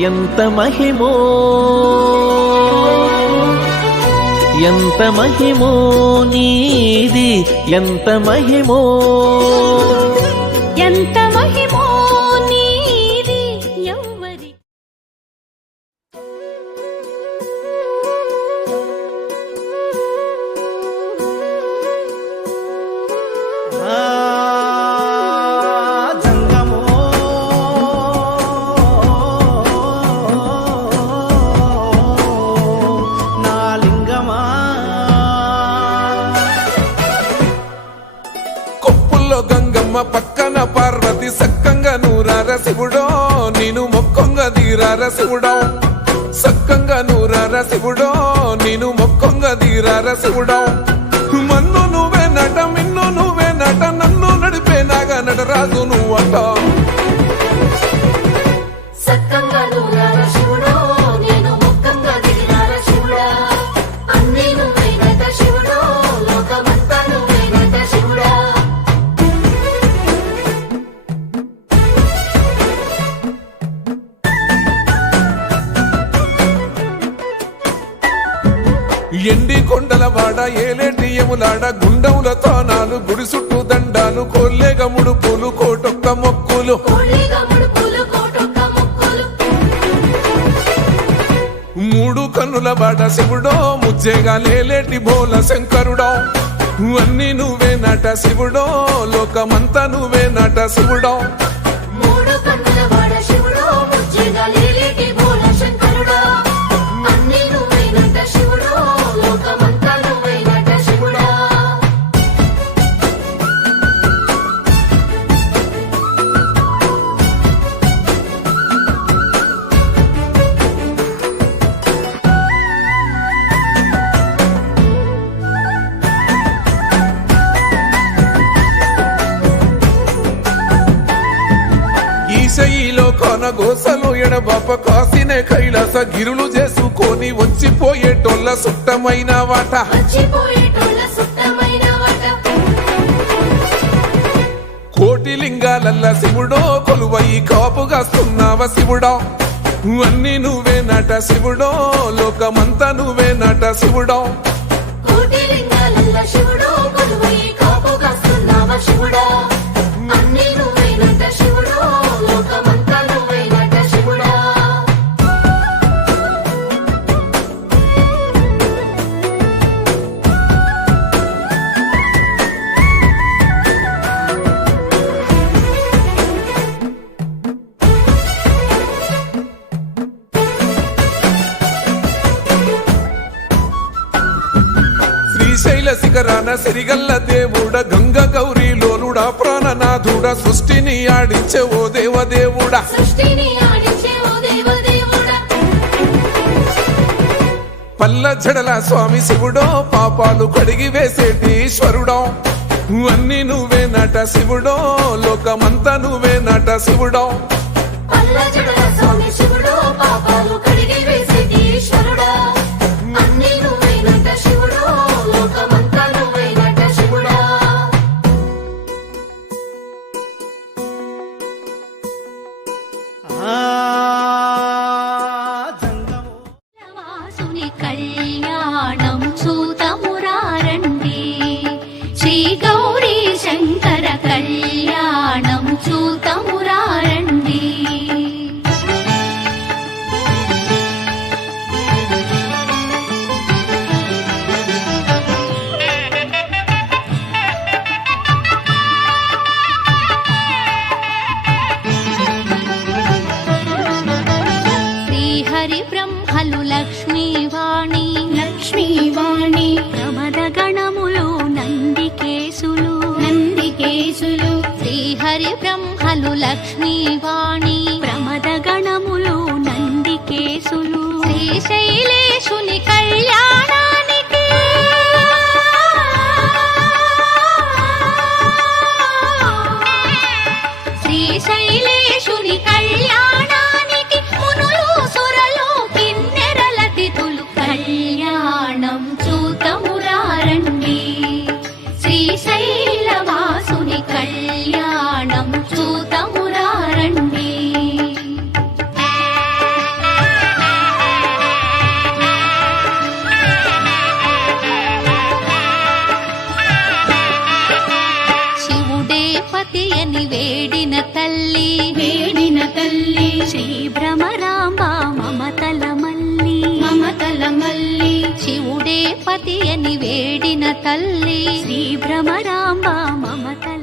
ఎంత మహిమో ఎంత మహిమో నీది ఎంత మహిమో ఎంత మహిమో నీది ఎవ్వరి పక్కన పార్వతి సక్కంగా నూరార శివుడో నేను మొక్కంగా దీరార శివుడో సక్కంగా నూరార శివుడో నేను మొక్కంగా దీరార శివుడో మన్ను నువ్వే నట మిన్ను నువ్వే నట నన్ను నడిపే నాగా నటరాజు నువ్వట ఎండి కొండల వాడ ఏలేటి యములాడ గుండముల తానాలు గుడి చుట్టూ దండాలు కొల్లేగముడు పూలు కోటొక్క మొక్కులు మూడు కన్నుల వాడ శివుడో ముజ్జేగా లేలేటి బోల శంకరుడో అన్ని నువ్వే నట శివుడో లోకమంతా నువ్వే నట శివుడో ఈశయిలో కొన గోసలు ఎడబాప కాసినే కైలాస గిరులు చేసుకొని వచ్చిపోయేటోళ్ళ సుట్టమైన వాట కోటి లింగాలల్ల శివుడో కొలువై కాపుగాస్తున్నావ శివుడో అన్ని నువ్వే నట శివుడో లోకమంతా నువ్వే నట శివుడో శ్రీశైల శిఖరాన సిరిగల్ల దేవుడ గంగ గౌరీ లోలుడా ప్రాణనాథుడ సృష్టిని ఆడించే ఓ దేవదేవుడా పల్ల జడల స్వామి శివుడో పాపాలు కడిగి వేసేటి ఈశ్వరుడో అన్ని నువ్వే నట శివుడో లోకమంతా నువ్వే నట శివుడో కళ్యాణం చూతమురారండి శ్రీ గౌరీ శంకర కళ్యాణం చూతమురారండి శ్రీహరి బ్రహ్మలు లక్ష్మీవాణి లక్ష్మీవాణి ప్రమద గణములు నందికేశులు శ్రీహరి బ్రహ్మలు లక్ష్మీవాణి ప్రమద గణములు నందికేశులు శ్రీశైలేశుని కళ్యాణానికి శ్రీశైలేశుని కళ్యాణానికి మునులు సురలు కిన్నెరల తిథులు కళ్యాణం చూతమురారండి శ్రీశైలవాసుని కళ్యాణం చూతమురారండి తల్లి వేడిన తల్లి శ్రీ భ్రమరాంబ మమతల మల్లి మమతల మల్లి శివుడే పతి అని వేడిన తల్లి శ్రీ భ్రమరాంబ మమతల